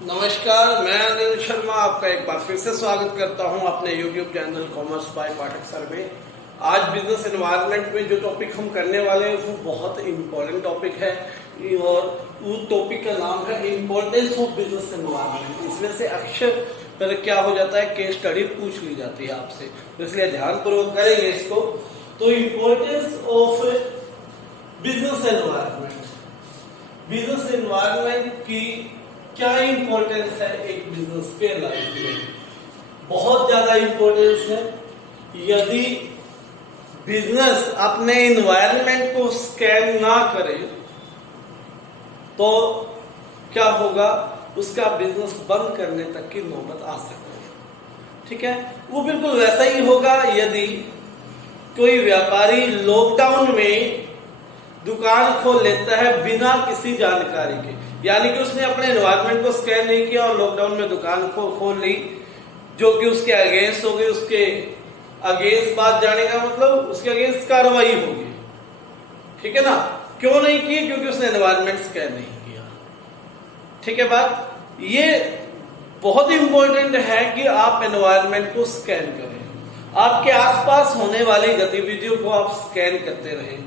नमस्कार, मैं अनिल शर्मा आपका एक बार फिर से स्वागत करता हूं अपने YouTube channel commerce by Pathak sir में। आज बिजनेस एनवायरनमेंट में जो टॉपिक हम करने वाले हैं वो बहुत इम्पोर्टेंट टॉपिक है और उस टॉपिक का नाम है इम्पोर्टेंस ऑफ बिजनेस एनवायरनमेंट। इसमें से अक्सर पर क्या हो जाता है, केस स्टडी पूछ ली जाती है आपसे, इसलिए ध्यानपूर्वक करेंगे इसको। तो importance of business environment, business environment की क्या इंपॉर्टेंस है एक बिजनेस के लाइफ में। बहुत ज्यादा इंपॉर्टेंस है। यदि बिजनेस अपने एनवायरनमेंट को स्कैन ना करे तो क्या होगा, उसका बिजनेस बंद करने तक की नौबत आ सकती है। ठीक है, वो बिल्कुल वैसा ही होगा यदि कोई व्यापारी लॉकडाउन में दुकान खोल लेता है बिना किसी जानकारी के, यानी कि उसने अपने एनवायरनमेंट को स्कैन नहीं किया और लॉकडाउन में दुकान खोल ली, जो कि उसके अगेंस्ट हो गई। उसके अगेंस्ट बात जाने का मतलब उसके अगेंस्ट कार्रवाई होगी। ठीक है ना, क्यों नहीं की? क्योंकि उसने एनवायरनमेंट स्कैन नहीं किया। ठीक है बात, ये बहुत इंपॉर्टेंट है कि आप एनवायरनमेंट को स्कैन करें। आपके आसपास होने वाली गतिविधियों को आप स्कैन करते रहें,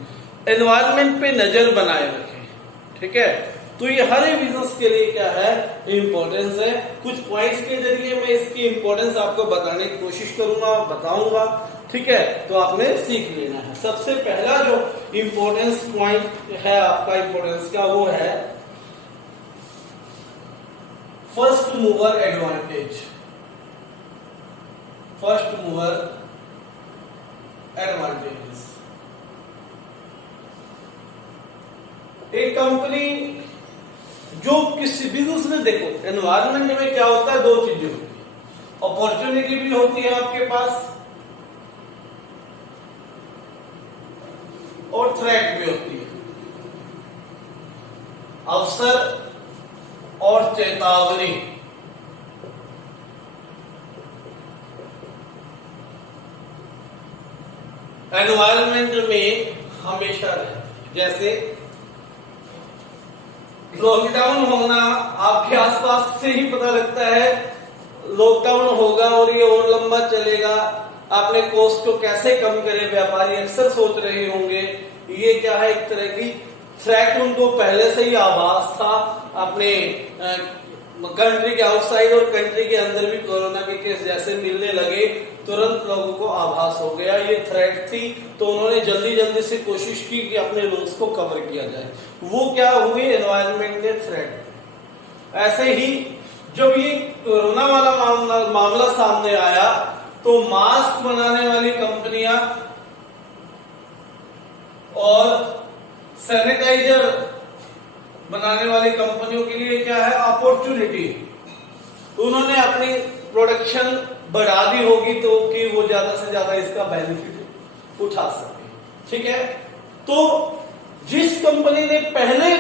एनवायरनमेंट पे नजर बनाए रखें। ठीक है, तो ये हर एक बिजनेस के लिए क्या है, इंपॉर्टेंस है। कुछ पॉइंट्स के जरिए मैं इसकी इंपॉर्टेंस आपको बताने की कोशिश करूंगा, बताऊंगा। ठीक है, तो आपने सीख लेना है। सबसे पहला जो इंपॉर्टेंस पॉइंट है आपका इंपॉर्टेंस का, वो है first mover advantage. First mover advantage. एक कंपनी जो किसी बिजनेस में, देखो एनवायरनमेंट में क्या होता है, दो चीजें होती है। अपॉर्चुनिटी भी होती है आपके पास और थ्रेट भी होती है, अवसर और चेतावनी। एनवायरनमेंट में हमेशा रहती, जैसे लॉकडाउन होना आपके आसपास से ही पता लगता है। लॉकडाउन होगा और ये और लंबा चलेगा, आपने कॉस्ट को कैसे कम करें, व्यापारी अक्सर सोच रहे होंगे। ये क्या है, एक तरह की थ्रेट उनको पहले से ही आभास था। अपने कंट्री के आउटसाइड और कंट्री के अंदर भी कोरोना के केस जैसे मिलने लगे, तुरंत लोगों को आभास हो गया ये थ्रेट थी, तो उन्होंने जल्दी जल्दी से कोशिश की कि अपने लॉस को कवर किया जाए। वो क्या हुई, एनवायरनमेंट ने थ्रेट। ऐसे ही जब ये कोरोना वाला मामला सामने आया तो मास्क बनाने वाली कंपनियां और सैनिटाइजर बनाने वाली कंपनियों के लिए क्या है, अपॉर्चुनिटी। उन्होंने अपनी प्रोडक्शन बढ़ा दी होगी तो कि वो ज्यादा से ज्यादा इसका बेनिफिट उठा सके। ठीक है, तो जिस कंपनी ने पहले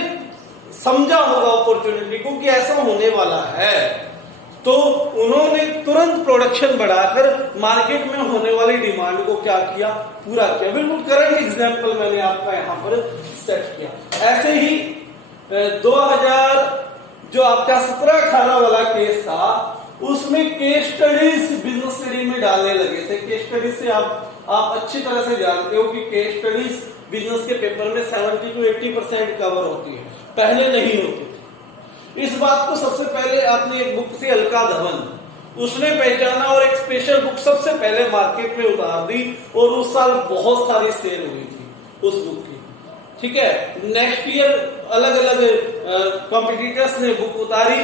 समझा होगा अपॉर्चुनिटी को कि ऐसा होने वाला है, तो उन्होंने तुरंत प्रोडक्शन बढ़ाकर मार्केट में होने वाली डिमांड को क्या किया, पूरा किया। बिल्कुल करंट एग्जांपल मैंने आपका यहां पर सेट किया। ऐसे ही 2000 जो आपका 17-18 वाला केस था, उसमें केस स्टडीज बिजनेस स्टडी में डालने लगे थे। केस स्टडी से आप अच्छी तरह से जानते हो कि केस स्टडीज बिजनेस के पेपर में 70 to 80% कवर होती है, पहले नहीं होती थी। इस बात को सबसे पहले आपने एक बुक से अलका धवन, उसने पहचाना और एक स्पेशल बुक सबसे पहले मार्केट में उतार दी और उस साल बहुत सारी सेल हुई थी उस बुक की। ठीक है, नेक्स्ट ईयर अलग अलग कॉम्पिटिटर्स ने बुक उतारी,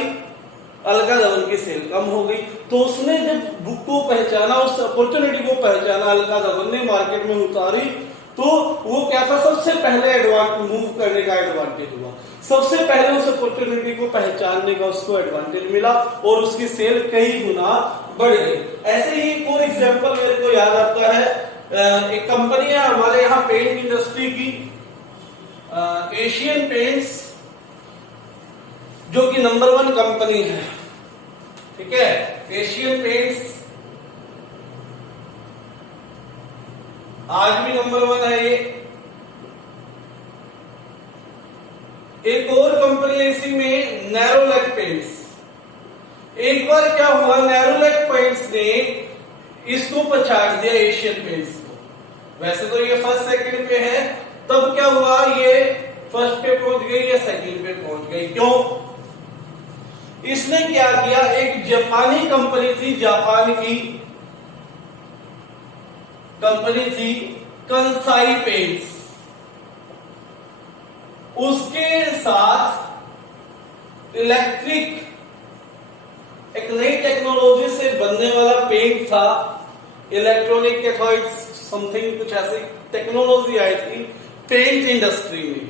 अलका धवन की सेल कम हो गई। तो उसने जब बुक को पहचाना, उस अपॉर्चुनिटी को पहचाना, अलका धवन ने मार्केट में उतारी, तो वो क्या था, सबसे पहले एडवांटेज मूव करने का एडवांटेज हुआ। सबसे पहले उस अपॉर्चुनिटी को पहचानने का उसको एडवांटेज मिला और उसकी सेल कई गुना बढ़ गई। ऐसे ही एक और एग्जांपल मेरे को याद आता है, एक कंपनी है हमारे यहाँ पेंट इंडस्ट्री की, एशियन पेंट्स, जो कि नंबर 1 कंपनी है। ठीक है, एशियन पेंट्स आज भी नंबर 1 है ये। एक और कंपनी है इसी में, नैरो लेग पेंट्स, एक बार क्या हुआ, नेरोलैक पेंट्स ने इसको पछाड़ दिया एशियन पेंट्स को। वैसे तो ये फर्स्ट सेकंड पे है, तब क्या हुआ, ये फर्स्ट पे पहुंच गई, ये सेकंड पे पहुंच गई। क्यों? इसने क्या किया, एक जापानी कंपनी थी, जापान की कंपनी थी कंसाई पेंट्स, उसके साथ इलेक्ट्रिक एक नई टेक्नोलॉजी से बनने वाला पेंट था, इलेक्ट्रॉनिक कैथोड समथिंग कुछ ऐसी टेक्नोलॉजी आई थी पेंट इंडस्ट्री में।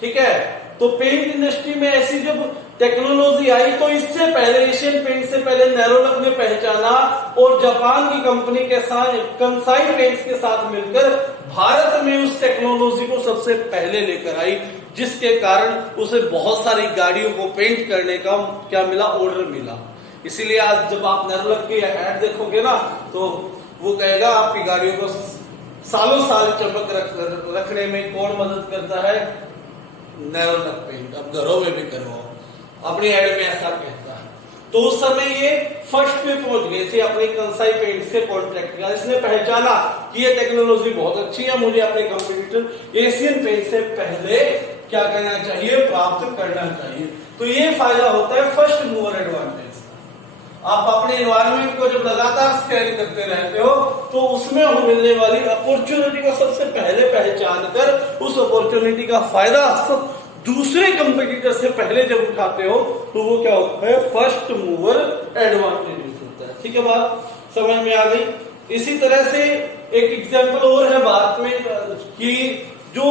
ठीक है, तो पेंट इंडस्ट्री में ऐसी जब टेक्नोलॉजी आई तो इससे पहले एशियन पेंट से पहले नेरोलैक ने पहचाना और जापान की कंपनी के साथ कंसाई पेंट्स के साथ मिलकर भारत में उस टेक्नोलॉजी को सबसे पहले लेकर आई, जिसके कारण उसे बहुत सारी गाड़ियों को पेंट करने का क्या मिला, ऑर्डर मिला। इसीलिए आज जब आप नेरोलैक की ऐड देखोगे ना, तो वो कहेगा आपकी गाड़ियों को सालों साल चमक रखने में कौन मदद करता है, नेरोलैक पेंट। अब घरों में भी करवाओ, अपनी ऐड में ऐसा कहता है। तो उस समय ये फर्स्ट पे पहुंच गए थे अपने कंसाई पेंट से कॉन्ट्रैक्ट का। इसने पहचाना कि ये टेक्नोलॉजी बहुत अच्छी है, मुझे अपने कंपटीटर एशियन पेंट से पहले क्या करना चाहिए, प्राप्त करना चाहिए। तो ये फायदा होता है फर्स्ट मूवर एडवांटेज। आप अपने एनवायरनमेंट को जब लगातार स्कैन करते रहते हो तो उसमें मिलने वाली अपॉर्चुनिटी को सबसे पहले पहचान कर उस अपॉर्चुनिटी का फायदा दूसरे कंपटीटर से पहले जब उठाते हो तो वो क्या होता है, फर्स्ट मूवर एडवांटेज होता है। ठीक है, बात समझ में आ गई। इसी तरह से एक एग्जांपल और है भारत में कि जो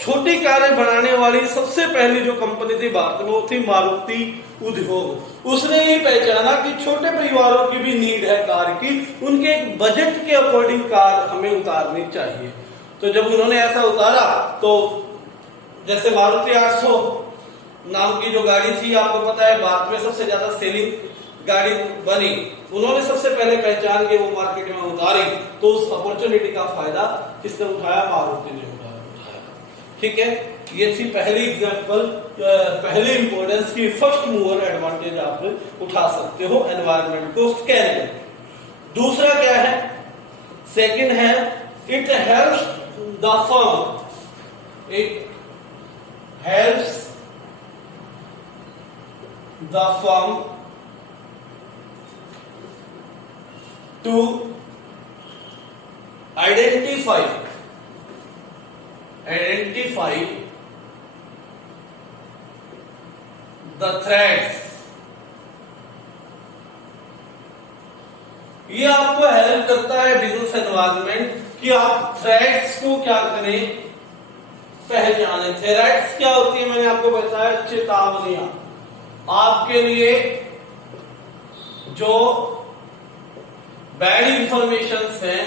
छोटी कारें बनाने वाली सबसे पहली जो कंपनी थी भारत में, वो थी मारुति उद्योग। उसने ये पहचाना कि छोटे परिवारों की भी नीड है कार की, उनके एक बजट के अकॉर्डिंग कार हमें उतारनी चाहिए। तो जब उन्होंने ऐसा उतारा तो जैसे मारुति 800 नाम की जो गाड़ी थी, आपको पता है भारत में सबसे ज्यादा सेलिंग गाड़ी बनी, उन्होंने सबसे पहले पहचान के वो मार्केट में उतारी। तो उस अपॉर्चुनिटी का फायदा किसने उठाया, मारुति ने उठाया। ठीक है, ये थी पहली एग्जांपल, पहली इंपॉर्टेंस की फर्स्ट मूवर एडवांटेज आप उठा सकते हो एनवायरनमेंट को स्कैन करके। दूसरा क्या है, सेकंड है it helps the firm, it helps the firm to identify the threats। ये आपको हेल्प करता है बिजनेस एनवायरनमेंट कि आप थ्रेट्स को क्या करें, पहचाने। थ्रेट्स क्या होती है, मैंने आपको बताया, चेतावनियां। आपके लिए जो बैड इंफॉर्मेशंस हैं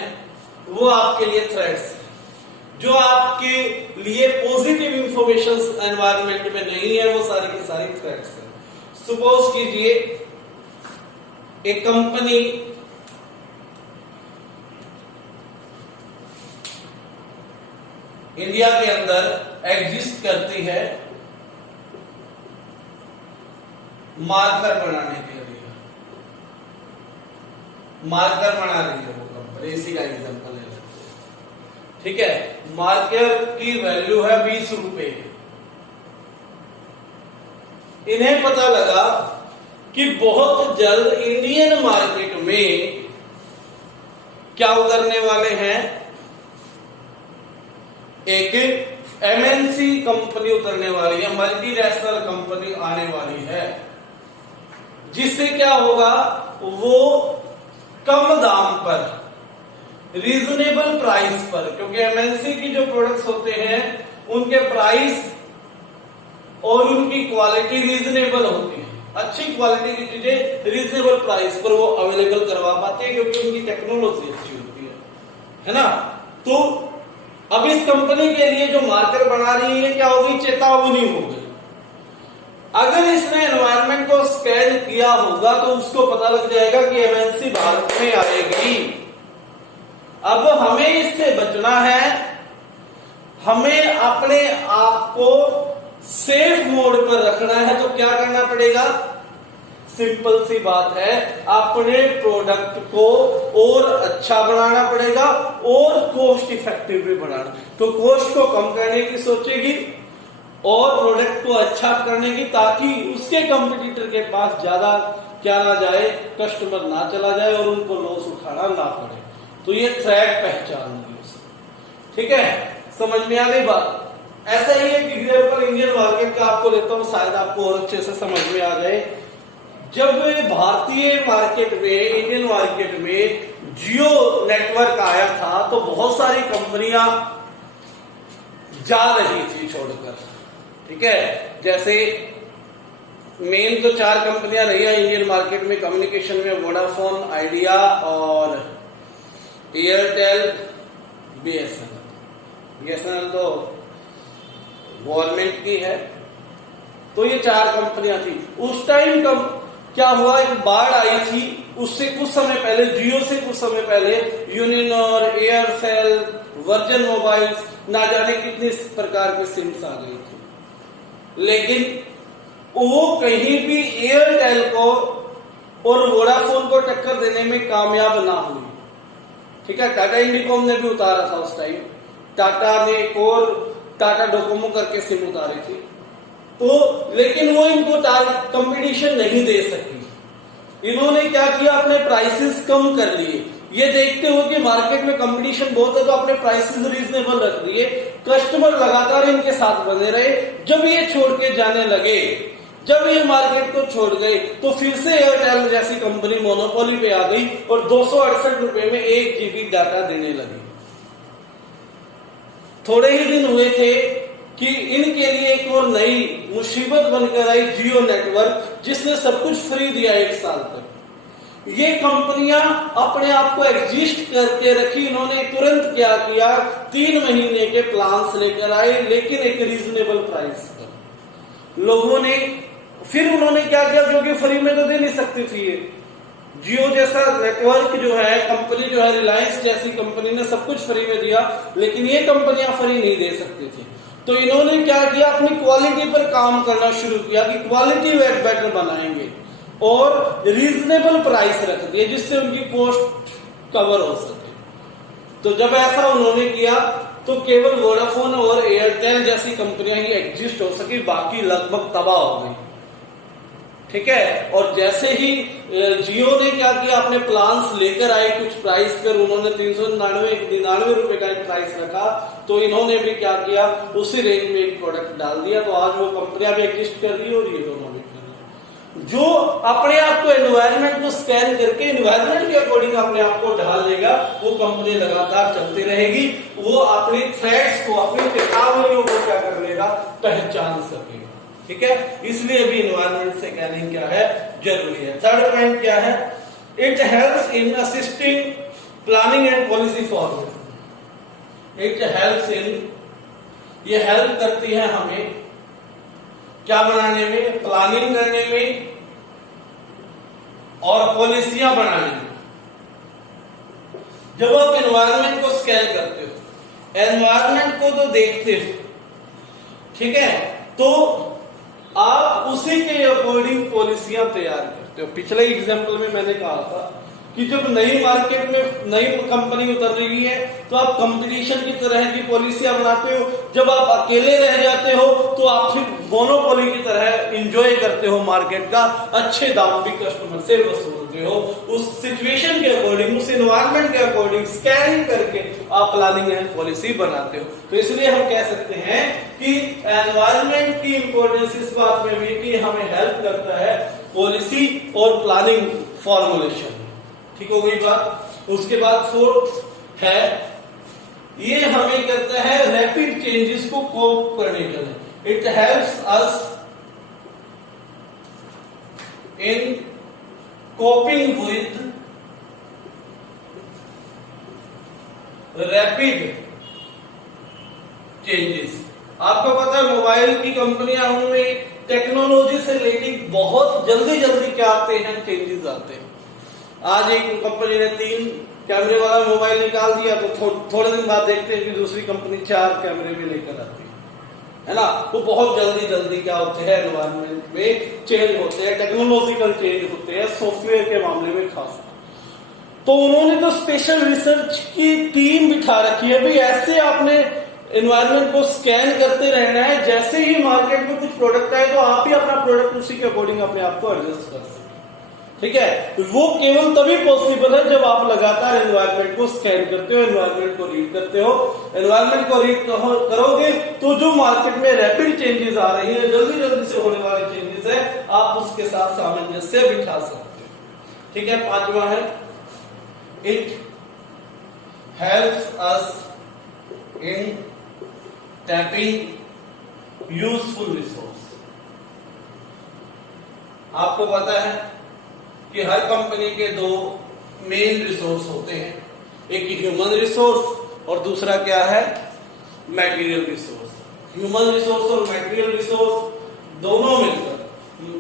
वो आपके लिए थ्रेट्स हैं। जो आपके लिए पॉजिटिव इंफॉर्मेशंस एनवायरनमेंट में नहीं है वो सारी की सारी थ्रेट्स हैं। सपोज कीजिए एक कंपनी इंडिया के अंदर एग्जिस्ट करती है मार्कर बनाने के लिए, मार्कर बना रही है वो कंपनी, इसी का एग्जांपल ले लेते हैं। ठीक है, मार्कर की वैल्यू है 20 रुपए। इन्हें पता लगा कि बहुत जल्द इंडियन मार्केट में क्या उतरने वाले हैं, एक एमएनसी कंपनी उतरने वाली है, मल्टीनेशनल कंपनी आने वाली है, जिससे क्या होगा, वो कम दाम पर, रीजनेबल प्राइस पर, क्योंकि एमएनसी की जो प्रोडक्ट्स होते हैं उनके प्राइस और उनकी क्वालिटी रीजनेबल होती है। अच्छी क्वालिटी की चीजें रीजनेबल प्राइस पर वो अवेलेबल करवा पाते हैं क्योंकि उनकी टेक्नोलॉजी अच्छी होती है ना। तो अब इस कंपनी के लिए जो मार्कर बना रही है क्या होगी, चेतावनी होगी। अगर इसने एनवायरनमेंट को स्कैन किया होगा तो उसको पता लग जाएगा कि एमएनसी भारत में आएगी। अब हमें इससे बचना है, हमें अपने आप को सेफ मोड पर रखना है, तो क्या करना पड़ेगा, सिंपल सी बात है, अपने प्रोडक्ट को और अच्छा बनाना पड़ेगा और कॉस्ट इफेक्टिव भी बनाना। तो कॉस्ट को कम करने की सोचेगी और प्रोडक्ट को अच्छा करने की, ताकि उसके कंपटीटर के पास ज्यादा क्या ना जाए, कस्टमर ना चला जाए और उनको लॉस उठाना ना पड़े। तो ये थ्रेट पहचानेंगे उसको। ठीक है, समझ में आ गई बात। ऐसा ही एक एग्जाम्पल इंडियन मार्केट का आपको लेता हूं, शायद आपको और अच्छे से समझ में आ जाए। जब भारतीय मार्केट में, इंडियन मार्केट में जियो नेटवर्क आया था तो बहुत सारी कंपनियां जा रही थी छोड़कर। ठीक है, जैसे मेन तो 4 कंपनियां रही है इंडियन मार्केट में कम्युनिकेशन में, वोडाफोन, आइडिया और एयरटेल, बीएसएनएल। बीएसएनएल तो गवर्नमेंट की है। तो ये 4 कंपनियां थी। उस टाइम कब क्या हुआ, एक बाढ़ आई थी, उससे कुछ समय पहले, जियो से कुछ समय पहले यूनिनॉर, एयरसेल, वर्जन मोबाइल्स, ना जाने कितने प्रकार के सिम्स आ गई थी। लेकिन वो कहीं भी एयरटेल को और वोडाफोन को टक्कर देने में कामयाब ना हुई। ठीक है, टाटा इंडिकॉम ने भी उतारा था उस टाइम, टाटा ने एक और टाटा डोकोमो करके सिम उतारी थी। तो लेकिन वो इनको कंपटीशन नहीं दे सकी। इन्होंने क्या किया, अपने प्राइसेस कम कर लिए। ये देखते हो कि मार्केट में कंपटीशन बहुत है तो अपने प्राइसेस रीजनेबल रख दिए, कस्टमर लगातार इनके साथ बने रहे। जब ये छोड़ के जाने लगे, जब ये मार्केट को छोड़ गए, तो फिर से एयरटेल जैसी कंपनी मोनोपोली पे आ गई और 268 रुपए में 1 GB डाटा देने लगी। थोड़े ही दिन हुए थे कि इनके लिए एक और नई मुसीबत बनकर आई, जियो नेटवर्क, जिसने सब कुछ फ्री दिया 1 साल तक। ये कंपनियां अपने आप को एग्जिस्ट करके रखी। इन्होंने तुरंत क्या किया, 3 महीने के प्लान्स लेकर आए, लेकिन एक रीजनेबल प्राइस पर। लोगों ने फिर उन्होंने क्या किया, जो कि फ्री में तो दे नहीं सकती थी ये। जियो जैसा नेटवर्क जो है, कंपनी जो है, रिलायंस जैसी कंपनी ने सब कुछ फ्री में दिया, लेकिन ये कंपनियां फ्री नहीं दे सकती थी। तो इन्होंने क्या किया, अपनी क्वालिटी पर काम करना शुरू किया कि क्वालिटी बेटर बनाएंगे और रीजनेबल प्राइस रख दिए, जिससे उनकी कॉस्ट कवर हो सके। तो जब ऐसा उन्होंने किया तो केवल वोडाफोन और एयरटेल जैसी कंपनियां ही एग्जिस्ट हो सकी, बाकी लगभग तबाह हो गई। ठीक है, और जैसे ही जियो ने क्या किया, अपने प्लान्स लेकर आए कुछ प्राइस पर, उन्होंने 399 रुपए का एक प्राइस रखा, तो इन्होंने भी क्या किया, उसी रेंज में एक प्रोडक्ट डाल दिया। तो आज वो कंपनियां भी एग्जिस्ट कर रही है और ये दोनों भी कर रही है। जो अपने आप को एनवायरनमेंट को स्कैन करके एनवायरनमेंट के अकॉर्डिंग अपने आप को ढाल लेगा, वो कंपनी लगातार चलती रहेगी। वो अपनी थ्रेट्स को, अपनी चेतावनियों को क्या कर लेगा, पहचान सकेगा। ठीक है, इसलिए भी एनवायरनमेंट से स्कैनिंग क्या है, जरूरी है। थर्ड पॉइंट क्या है, it helps in assisting planning and policy formation. It helps in, ये हेल्प करती है हमें क्या बनाने में, प्लानिंग करने में और पॉलिसियां बनाने में। जब आप एनवायरनमेंट को स्कैन करते हो, एनवायरनमेंट को तो देखते हो, ठीक है, तो आप उसी के अकॉर्डिंग पॉलिसियां तैयार करते हो। पिछले एग्जाम्पल में मैंने कहा था कि जब नई मार्केट में नई कंपनी उतर रही है तो आप कंपटीशन की तरह की पॉलिसियां बनाते हो। जब आप अकेले रह जाते हो तो आप फिर मोनोपोली की तरह एंजॉय करते हो मार्केट का, अच्छे दाम भी कस्टमर से वसूलते हो। उस सिचुएशन के अकॉर्डिंग, उस एनवायरनमेंट के अकॉर्डिंग स्कैनिंग करके आप प्लानिंग एंड पॉलिसी बनाते हो। तो इसलिए हम कह सकते हैं कि एनवायरनमेंट की इंपॉर्टेंस इस बात में भी कि हमें हेल्प करता है पॉलिसी और प्लानिंग फॉर्मुलेशन। ठीक हो गई बात। उसके बाद फोर्थ है, ये हमें करता है रैपिड चेंजेस को कोप करने के लिए। It helps us in coping with rapid changes. आपको पता है मोबाइल की कंपनियां उनमें टेक्नोलॉजी से रिलेटेड बहुत जल्दी जल्दी क्या आते हैं, चेंजेस आते हैं। आज एक कंपनी ने 3 कैमरे वाला मोबाइल निकाल दिया तो थोड़े दिन बाद देखते हैं कि दूसरी कंपनी 4 कैमरे भी लेकर आती है। है ना, वो बहुत जल्दी जल्दी क्या होते हैं एनवायरनमेंट में चेंज होते हैं, टेक्नोलॉजिकल चेंज होते हैं, सॉफ्टवेयर के मामले में खास। तो उन्होंने तो स्पेशल रिसर्च की टीम बिठा रखी है, भाई ऐसे आपने एनवायरनमेंट को स्कैन करते रहना है, जैसे ही मार्केट में कुछ प्रोडक्ट आए तो आप ही अपना प्रोडक्ट उसी के अकॉर्डिंग अपने आप को एडजस्ट कर सकते। ठीक है, वो केवल तभी पॉसिबल है जब आप लगातार एनवायरनमेंट को स्कैन करते हो, एनवायरनमेंट को रीड करते हो। एनवायरनमेंट को रीड करोगे तो जो मार्केट में रैपिड चेंजेस आ रही है, जल्दी जल्दी से होने वाले चेंजेस है, आप उसके साथ सामंजस्य बिठा सकते हो। ठीक है, पांचवा है it helps us in tapping useful resource. आपको पता है कि हर कंपनी के दो मेन रिसोर्स होते हैं, एक ह्यूमन रिसोर्स और दूसरा क्या है, मटेरियल रिसोर्स। ह्यूमन रिसोर्स और मटेरियल रिसोर्स दोनों मिलकर,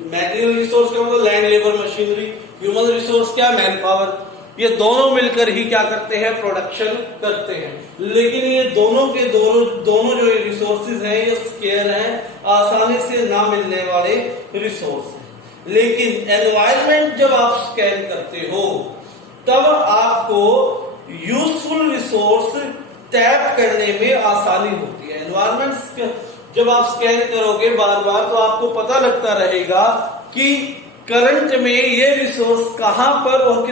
मटेरियल रिसोर्स का मतलब land, labour, machinery, human resource क्या, मैन पावर, ये दोनों मिलकर ही क्या करते हैं, प्रोडक्शन करते हैं। लेकिन ये दोनों के दोनों जो रिसोर्सेज हैं ये स्केयर हैं, आसानी से ना मिलने वाले रिसोर्स हैं। लेकिन एनवायरनमेंट जब आप स्कैन करते हो तब आपको यूजफुल रिसोर्स टैप करने में आसानी होती है। एनवायरनमेंट जब आप स्कैन करोगे बार बार तो आपको पता लगता रहेगा कि करंट में ये रिसोर्स कहां पर और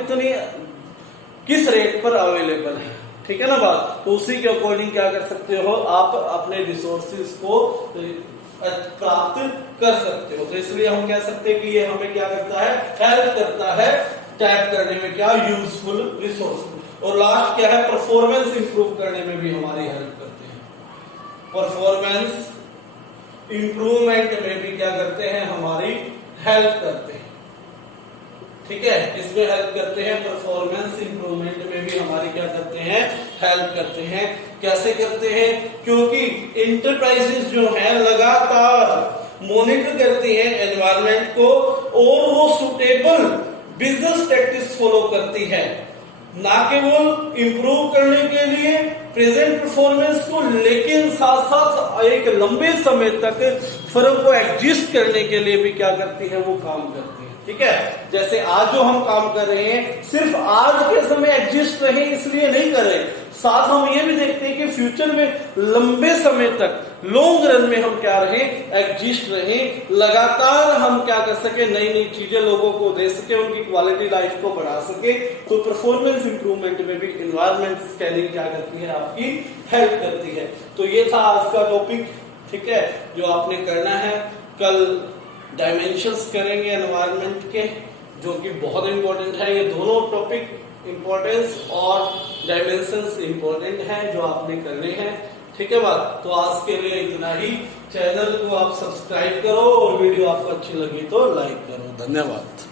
किस रेट पर अवेलेबल है। ठीक है ना बात, तो उसी के अकॉर्डिंग क्या कर सकते हो, आप अपने रिसोर्सेज को प्राप्त कर सकते हो। तो इसलिए हम कह सकते हैं कि ये हमें क्या करता है, हेल्प करता है टैप करने में, क्या, यूजफुल रिसोर्स। और लास्ट क्या है, परफॉर्मेंस इंप्रूव करने में भी हमारी हेल्प करते हैं। परफॉर्मेंस इंप्रूवमेंट में भी क्या करते हैं, हमारी हेल्प करते हैं। ठीक है, इसमें हेल्प करते हैं, परफॉर्मेंस इंप्रूवमेंट में भी हमारी क्या करते हैं, हेल्प करते हैं। कैसे करते हैं, क्योंकि इंटरप्राइजेस जो है लगातार मॉनिटर करती हैं एनवायरनमेंट को और वो सुटेबल बिजनेस प्रैक्टिस फॉलो करती है, ना केवल इंप्रूव करने के लिए प्रेजेंट परफॉर्मेंस को, लेकिन साथ साथ एक लंबे समय तक फर्म को एग्जिस्ट करने के लिए भी क्या करती है, वो काम करती है। ठीक है, जैसे आज जो हम काम कर रहे हैं सिर्फ आज के समय एग्जिस्ट रहे इसलिए नहीं कर रहे, साथ हम ये भी देखते हैं कि फ्यूचर में लंबे समय तक, लॉन्ग रन में हम क्या रहे, एग्जिस्ट रहे, लगातार हम क्या कर सके, नई नई चीजें लोगों को दे सके, उनकी क्वालिटी लाइफ को बढ़ा सके। तो परफॉर्मेंस इंप्रूवमेंट में भी एनवायरनमेंट स्कैनिंग क्या करती है, आपकी हेल्प करती है। तो ये था आज का टॉपिक। ठीक है, जो आपने करना है, कल डायमेंशंस करेंगे एनवायरनमेंट के, जो कि बहुत इंपॉर्टेंट है। ये दोनों टॉपिक इंपॉर्टेंस और डायमेंशंस इंपॉर्टेंट है जो आपने करने हैं। ठीक है बात, तो आज के लिए इतना ही। चैनल को आप सब्सक्राइब करो और वीडियो आपको अच्छी लगी तो लाइक करो। धन्यवाद।